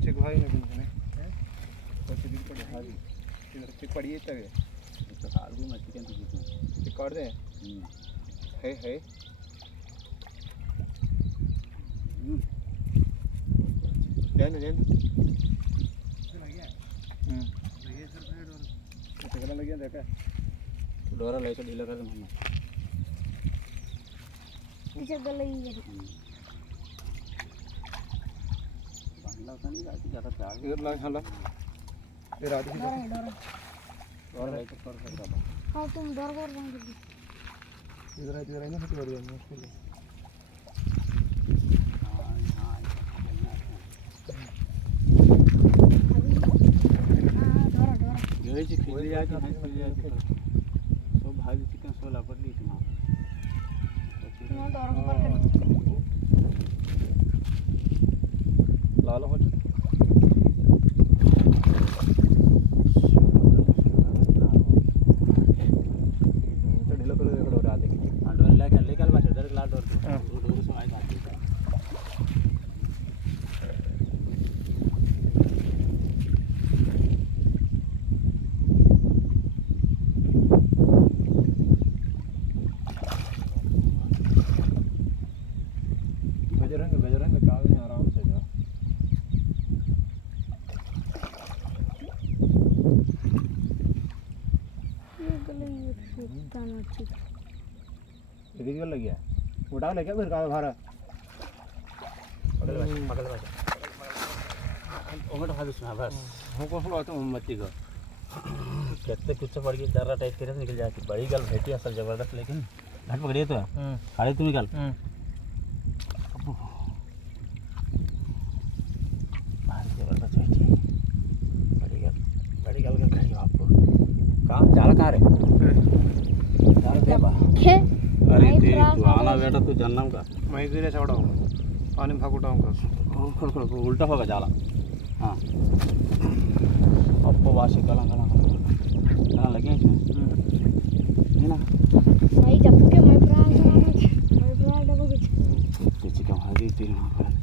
चिक भाई ने बिन है तो चिक पड़े भाई इधर चिक पड़ी है तवे तो काल भी मत चिकन तो चिक काट दे है देन लगे लगे देखा डोरा लेके ढीला कर दे पीछे गले ही बांधला होता नहीं जाती ज़्यादा प्यार इधर लग हाला ये रात की डोरा लेके कर सकता है हाँ तुम डर कर रहे इधर ना हट बढ़िया मुश्किल है ये जी खिली आ के सो भाई चिकन सोला पर ली तुम डर कर लाल हो चुका ढीला कर दे डोरा आदि डोर लेकर बस डर ला डोर डोर से आई जाती है बजरंग काल ने आराम से जा ये गले ही सुताना चिक इधर क्यों लग गया उठा ले क्या फिर का भारा पकड़ बस ओमट हाथ उसमें बस हमको फुला तो मोमबत्ती का कहते कुछ पड़ गई जर्रा टाइप के निकल जाती बड़ी गल भेटी असल जबरदस्त लेकिन घट पकड़िए तो खाली तुम निकल जबरदस्त बैठी बड़ी गल कर खाई आपको कहाँ जाला कहाँ रे जाला दे बा के अरे तू आना बेटा तू जन्नम का मैं गिरे चढ़ाऊंगा पानी में भागुटाऊंगा उल्टा होगा जाला हाँ आपको वाशी कला कला कला लगे इसमें ना भाई जब के मैं प्राण डबल कुछ चिकन भाजी तेरे वहाँ पर